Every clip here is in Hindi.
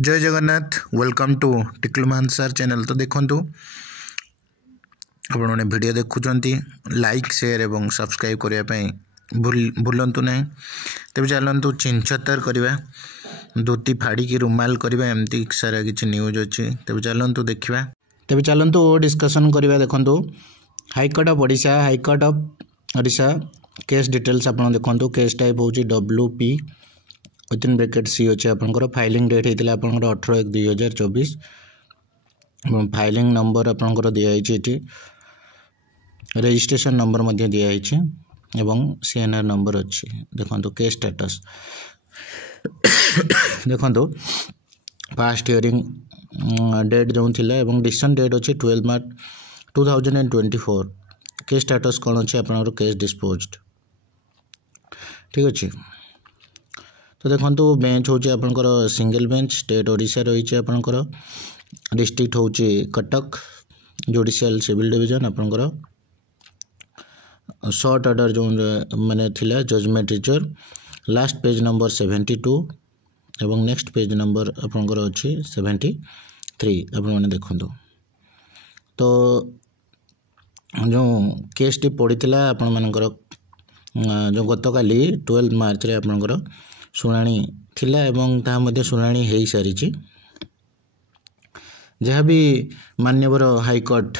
जय Jagannath welcome to Tikluman sir channel. तो देखूँ आपने वीडियो देखुंट लाइक शेयर और सब्सक्राइब करने भूलु ना। तेज चलतु चिंछतर करवा धोती फाड़ी रुमाल करवा एमती सारा किसी न्यूज अच्छी। तेज चलतु देखा तेज चलतु डिस्कसन करवा। देखु high court of Odisha high court of Odisha case details आप देखो। केस टाइप हूँ WP विथिन ब्रैकेट C अच्छे आपंकर फाइलिंग डेट होता है 18/1/2024 फाइलिंग नंबर आपंकर दिखाई रजिस्ट्रेशन नंबर दिखाई CNR नंबर अच्छी। देखो केस स्टेटस देखो फास्ट हियरिंग डेट जो थी डिसीजन डेट अच्छी 12 मार्च 2024। केस स्टेटस कौन अच्छे आपंकर केस डिस्पोज्ड ठीक अच्छे। तो देखो बेंच हूँ आपंकर सिंगल बेंच स्टेट ओडिशा रही आपंकर डिस्ट्रिक्ट हूँ कटक जुडिशियल सिविल डिवीजन आपंकर शॉर्ट ऑर्डर जो मैंने थिला judgement teacher last page number 72 एवं नेक्स्ट पेज नंबर आपंकर अच्छी 73 आपने देखो। तो जो केस टी पड़ीला आपण मानकर जो गतकाली 12 मार्च रे आपंकर शुणाणी थिला एवं ता मध्ये शुणाणी हो सारी जहाँ भी मान्यवर हाईकोर्ट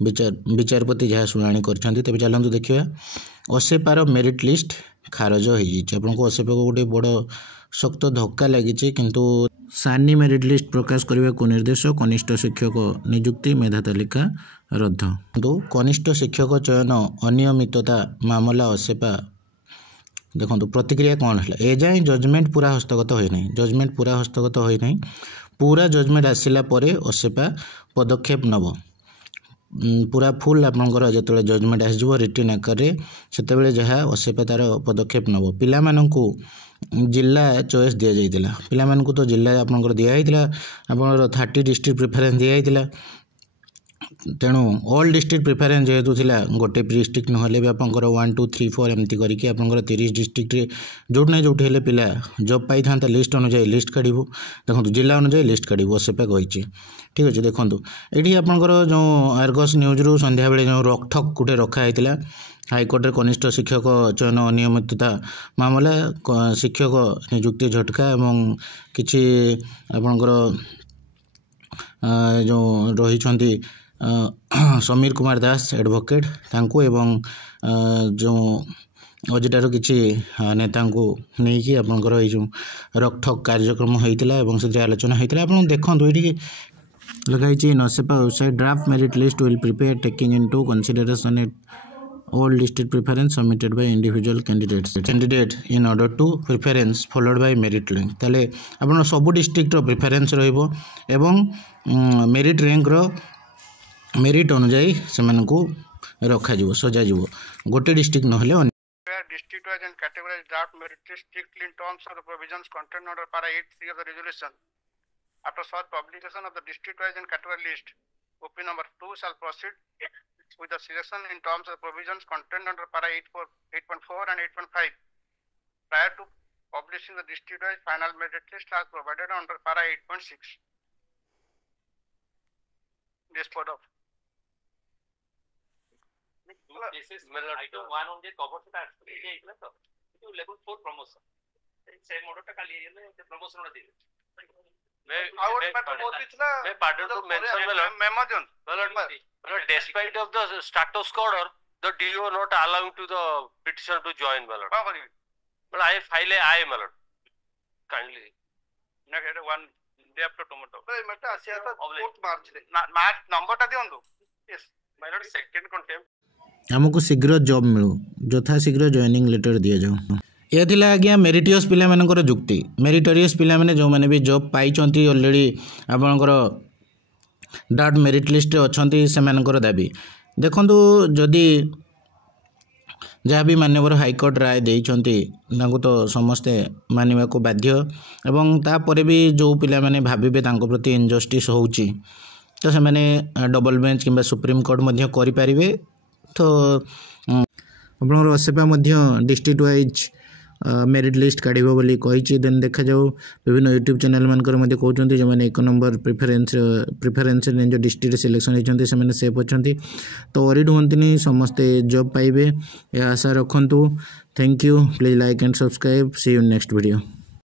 विचारपति जहाँ शुणाणी करछंती। तेज चलतु देखा असेपार मेरिट लिस्ट खारज हो असेपा को गोटे बड़ शक्त धक्का लगी किंतु सानी मेरिट लिस्ट प्रकाश करने को निर्देश कनिष्ठ शिक्षक नियुक्ति मेधा तालिका रद्द। तो कनिष्ठ शिक्षक चयन अनियमितता मामला असेपा देखो प्रतिक्रिया कौन है एजाए जजमेंट पूरा हस्तगत होना जजमेंट पूरा हस्तगत होना पूरा जजमेंट आसला असेपा पदक्षेप नब पूरा फुल आपंकर जो जजमेंट आसो रिटर्न आकार से जहाँ असेपा तार पदक्षेप नब पिला जिला चॉइस दि जाता पिला तो जिला आपंकर दिखाई आप 30 डिस्ट्रिक्ट प्रिफरेन्स दिखाई तेणु ऑल डिस्ट्रिक्ट प्रिफरेन्स जेहेतु थिला गोटे डिस्ट्रिक्ट ना भी आपंकर 1 2 3 4 एमती करके आपंकर 30 डिस्ट्रिक्ट जो ना जो हेल्ले पिला जॉब पाई था लिस्ट अनुसार लिस्ट काढ़ू। देखो जिला अनुसार लिस्ट काढ़ू असेपा कही ठीक अच्छे। देखो ये आपंकर जो आर्गस न्यूज रु संध्या बेले जो रोकठक गोटे रखाई हाईकोर्ट कनिष्ठ शिक्षक चयन अनियमितता मामला शिक्षक नियुक्ति झटका एवं किसी आपंकर जो रही समीर कुमार दास एडवोकेट तांको एवं जो अजितार किसी नेता नहीं आपंकर जो रोकठक कार्यक्रम होता से आलोचना होता है। आप देखो ये लगाई नसेपा website draft merit list will prepare taking into consideration it all district preference submitted by individual candidate in order to preference followed by merit rank। ताले आपण सब डिस्ट्रिक्ट प्रिफरेन्स रहिबो एवं मेरिट रैंक रो मेरिट अनुसार से रखा जीवो सजा जीवो गोटे डिस्ट्रिक्ट नहले district wise and categorized draft merit list strictly in terms of the provisions contained under para 8C of the resolution. After such publication of the district wise and category list, OP number 2 shall proceed with the selection in terms of provisions contained under para 8.4 and 8.5 prior to publishing the district wise final merit list as provided under para 8.6. This part of this is item 1 on the cover to that to level 4 promotion same order ta kali ye promotion na diye despite of the status order the DO not allowing to the petitioner to join ballot but I file I ballot kindly next one day after tomorrow mata asiya ta 4th march number ta दियंदु yes my lord second contempt हमको शीघ्र जॉब मिलू यथा शीघ्र जॉइनिंग लेटर दि जाऊ। यह थिला आज्ञा मेरिटियस पिला मानकर जुक्ति मेरिटोरियस पिला माने जो माने भी जॉब पाई ऑलरेडी आपनकर ड्राफ्ट मेरिट लिस्ट अच्छी से मानकर दाबी। देखंतु जदि जहाँ भी मान्यवर हाईकोर्ट राय देइछंती तो समस्ते मानिबा को बाध्य एवं तापर भी जो पिला माने भाबिबे तांको प्रति इनजस्टिस होउची तो से माने डबल बेंच किंबा सुप्रीम कोर्ट मध्य करि पारिबे। तो आपनकर असेपा मध्य डिस्ट्रिक्ट वाइज मेरिट लिस्ट काढ़ बोली कही देन देखा जाऊ विभिन्न यूट्यूब चैनल मानकर मध्य कहते जो मैंने 1 नंबर प्रिफरेन्स जो डिस्ट्रिक्ट सिलेक्शन होती से सेफ अच्छा तो वरीड हुंतनी समस्ते जॉब पाइबे यह आशा रखु thank you please like and subscribe see you next video.